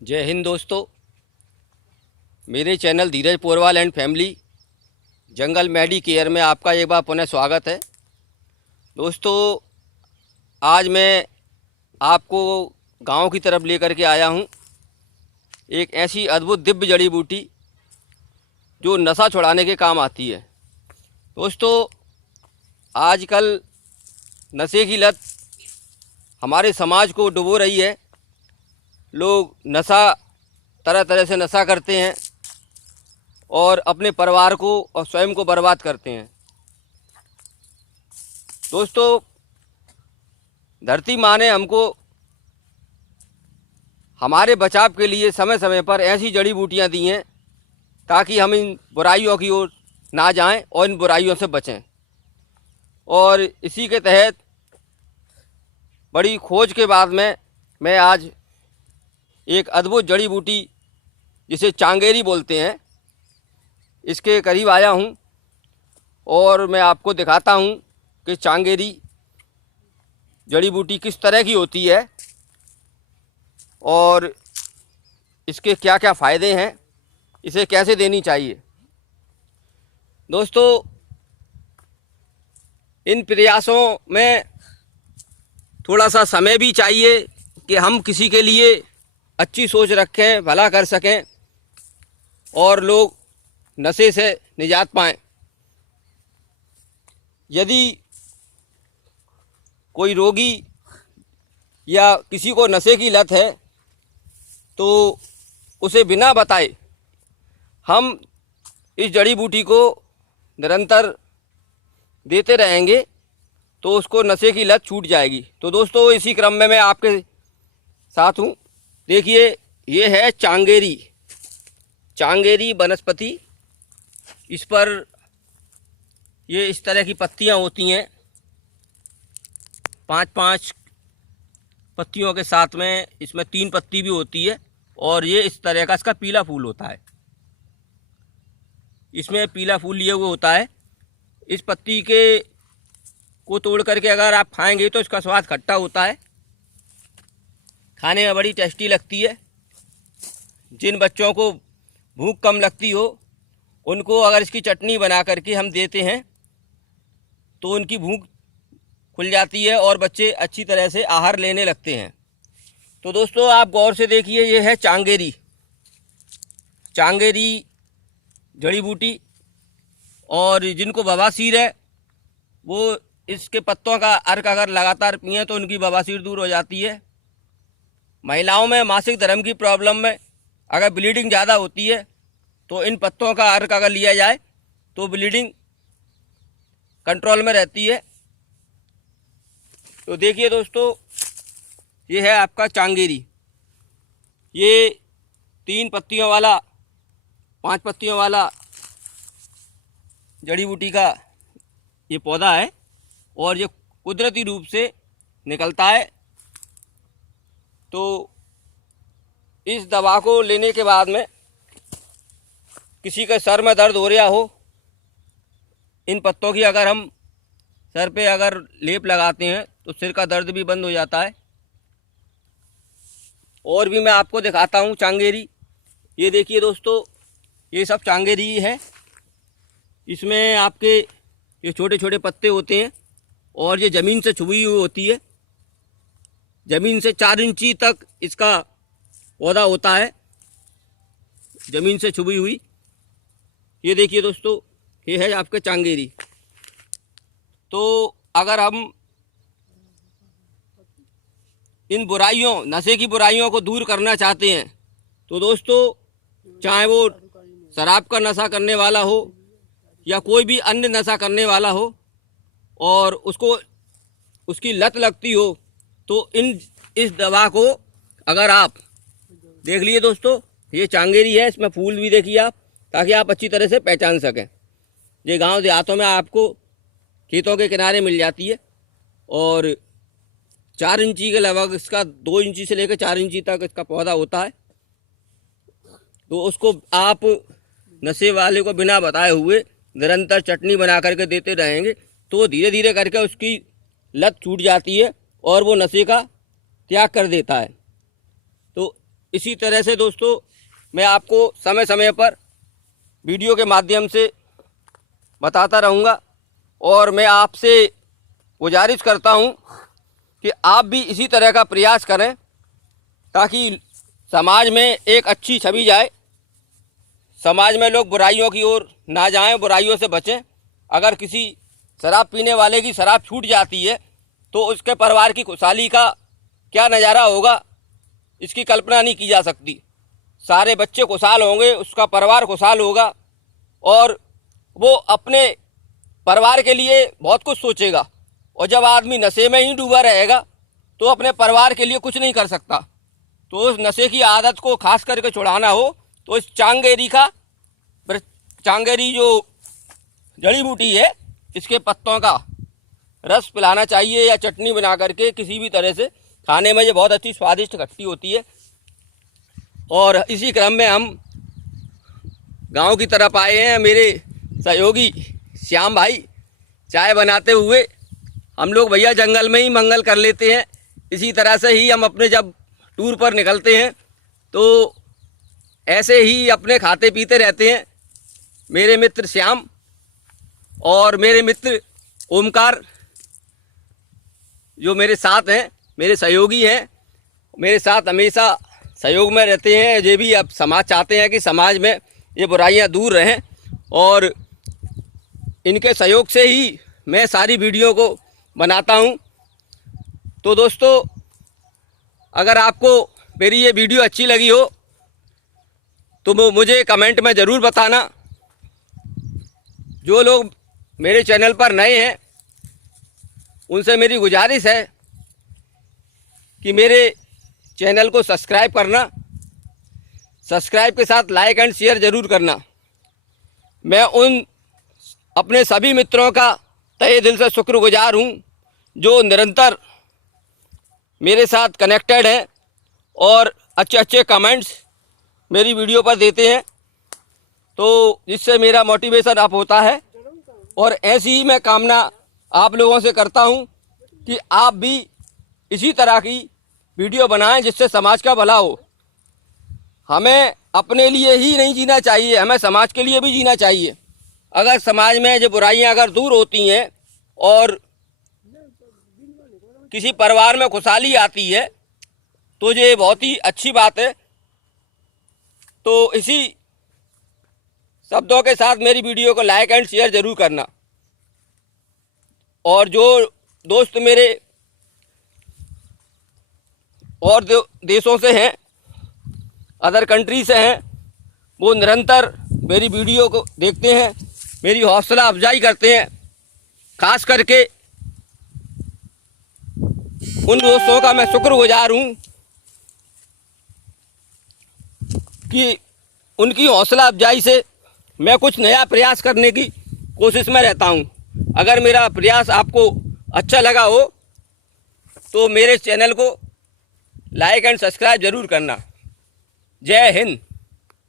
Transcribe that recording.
जय हिंद दोस्तों। मेरे channel Dheeraj Porwal and family jungle medicare में आपका एक बार पुनः स्वागत है। दोस्तों, आज मैं आपको गांव की तरफ लेकर के आया हूं एक ऐसी अद्भुत दिव्य जड़ी बूटी जो नशा छुड़ाने के काम आती है। दोस्तों, आजकल नशे की लत हमारे समाज को डुबो रही है। लोग नशा तरह तरह से नशा करते हैं और अपने परिवार को और स्वयं को बर्बाद करते हैं। दोस्तों, धरती माँ ने हमको हमारे बचाव के लिए समय समय पर ऐसी जड़ी बूटियाँ दी हैं ताकि हम इन बुराइयों की ओर ना जाएं और इन बुराइयों से बचें। और इसी के तहत बड़ी खोज के बाद में मैं आज एक अद्भुत जड़ी बूटी जिसे चांगेरी बोलते हैं इसके करीब आया हूं और मैं आपको दिखाता हूं कि चांगेरी जड़ी बूटी किस तरह की होती है और इसके क्या क्या फ़ायदे हैं, इसे कैसे देनी चाहिए। दोस्तों, इन प्रयासों में थोड़ा सा समय भी चाहिए कि हम किसी के लिए अच्छी सोच रखें, भला कर सकें और लोग नशे से निजात पाएं। यदि कोई रोगी या किसी को नशे की लत है तो उसे बिना बताए हम इस जड़ी बूटी को निरंतर देते रहेंगे तो उसको नशे की लत छूट जाएगी। तो दोस्तों, इसी क्रम में मैं आपके साथ हूँ। देखिए, ये है चांगेरी वनस्पति। इस पर ये इस तरह की पत्तियाँ होती हैं, 5-5 पत्तियों के साथ में इसमें 3 पत्ती भी होती है और ये इस तरह का इसका पीला फूल होता है। इसमें पीला फूल लिए हुए होता है। इस पत्ती को तोड़ करके अगर आप खाएंगे तो इसका स्वाद खट्टा होता है, खाने में बड़ी टेस्टी लगती है। जिन बच्चों को भूख कम लगती हो उनको अगर इसकी चटनी बना करके हम देते हैं तो उनकी भूख खुल जाती है और बच्चे अच्छी तरह से आहार लेने लगते हैं। तो दोस्तों, आप गौर से देखिए, ये है चांगेरी जड़ी बूटी। और जिनको बवासीर है वो इसके पत्तों का अर्क अगर लगातार पिएं तो उनकी बवासीर दूर हो जाती है। महिलाओं में मासिक धर्म की प्रॉब्लम में अगर ब्लीडिंग ज़्यादा होती है तो इन पत्तों का अर्क अगर लिया जाए तो ब्लीडिंग कंट्रोल में रहती है। तो देखिए दोस्तों, ये है आपका चांगेरी। ये 3 पत्तियों वाला 5 पत्तियों वाला जड़ी बूटी का ये पौधा है और ये कुदरती रूप से निकलता है। तो इस दवा को लेने के बाद में किसी के सर में दर्द हो रहा हो, इन पत्तों की अगर हम सर पे अगर लेप लगाते हैं तो सिर का दर्द भी बंद हो जाता है। और भी मैं आपको दिखाता हूँ चांगेरी। ये देखिए दोस्तों, ये सब चांगेरी है। इसमें आपके ये छोटे छोटे पत्ते होते हैं और ये ज़मीन से छुई हुई होती है। ज़मीन से 4 इंची तक इसका पौधा होता है, ज़मीन से छुई हुई। ये देखिए दोस्तों, ये है आपके चांगेरी। तो अगर हम इन बुराइयों, नशे की बुराइयों को दूर करना चाहते हैं तो दोस्तों, चाहे वो शराब का नशा करने वाला हो या कोई भी अन्य नशा करने वाला हो और उसको उसकी लत लगती हो, तो इस दवा को अगर आप देख लिए दोस्तों, ये चांगेरी है, इसमें फूल भी देखिए आप, ताकि आप अच्छी तरह से पहचान सकें। ये गांव देहातों में आपको खेतों के किनारे मिल जाती है और 4 इंची के लगभग इसका 2 इंची से लेकर 4 इंची तक इसका पौधा होता है। तो उसको आप नशे वाले को बिना बताए हुए निरंतर चटनी बना करके देते रहेंगे तो धीरे धीरे करके उसकी लत छूट जाती है और वो नशे का त्याग कर देता है। तो इसी तरह से दोस्तों मैं आपको समय समय पर वीडियो के माध्यम से बताता रहूँगा। और मैं आपसे गुजारिश करता हूँ कि आप भी इसी तरह का प्रयास करें ताकि समाज में एक अच्छी छवि जाए, समाज में लोग बुराइयों की ओर ना जाएं, बुराइयों से बचें। अगर किसी शराब पीने वाले की शराब छूट जाती है तो उसके परिवार की खुशहाली का क्या नज़ारा होगा, इसकी कल्पना नहीं की जा सकती। सारे बच्चे खुशहाल होंगे, उसका परिवार खुशहाल होगा और वो अपने परिवार के लिए बहुत कुछ सोचेगा। और जब आदमी नशे में ही डूबा रहेगा तो अपने परिवार के लिए कुछ नहीं कर सकता। तो उस नशे की आदत को खास करके छुड़ाना हो तो इस चांगेरी जो जड़ी बूटी है, इसके पत्तों का रस पिलाना चाहिए या चटनी बना करके किसी भी तरह से खाने में, ये बहुत अच्छी स्वादिष्ट खट्टी होती है। और इसी क्रम में हम गांव की तरफ आए हैं। मेरे सहयोगी श्याम भाई चाय बनाते हुए, हम लोग भैया जंगल में ही मंगल कर लेते हैं। इसी तरह से ही हम अपने जब टूर पर निकलते हैं तो ऐसे ही अपने खाते पीते रहते हैं। मेरे मित्र श्याम और मेरे मित्र ओमकार जो मेरे साथ हैं, मेरे सहयोगी हैं, मेरे साथ हमेशा सहयोग में रहते हैं। ये भी अब समाज चाहते हैं कि समाज में ये बुराइयां दूर रहें और इनके सहयोग से ही मैं सारी वीडियो को बनाता हूं। तो दोस्तों, अगर आपको मेरी ये वीडियो अच्छी लगी हो तो मुझे कमेंट में ज़रूर बताना। जो लोग मेरे चैनल पर नए हैं उनसे मेरी गुजारिश है कि मेरे चैनल को सब्सक्राइब करना, सब्सक्राइब के साथ लाइक एंड शेयर ज़रूर करना। मैं उन अपने सभी मित्रों का तहे दिल से शुक्रगुजार हूँ जो निरंतर मेरे साथ कनेक्टेड हैं और अच्छे अच्छे कमेंट्स मेरी वीडियो पर देते हैं, तो जिससे मेरा मोटिवेशन अप होता है। और ऐसी ही मैं कामना आप लोगों से करता हूं कि आप भी इसी तरह की वीडियो बनाएं जिससे समाज का भला हो। हमें अपने लिए ही नहीं जीना चाहिए, हमें समाज के लिए भी जीना चाहिए। अगर समाज में जो बुराइयां अगर दूर होती हैं और किसी परिवार में खुशहाली आती है तो ये बहुत ही अच्छी बात है। तो इसी शब्दों के साथ मेरी वीडियो को लाइक एंड शेयर ज़रूर करना। और जो दोस्त मेरे और देशों से हैं, अदर कंट्री से हैं, वो निरंतर मेरी वीडियो को देखते हैं, मेरी हौसला अफजाई करते हैं। खास करके उन दोस्तों का मैं शुक्रगुजार हूँ कि उनकी हौसला अफजाई से मैं कुछ नया प्रयास करने की कोशिश में रहता हूँ। अगर मेरा प्रयास आपको अच्छा लगा हो तो मेरे चैनल को लाइक एंड सब्सक्राइब ज़रूर करना। जय हिंद।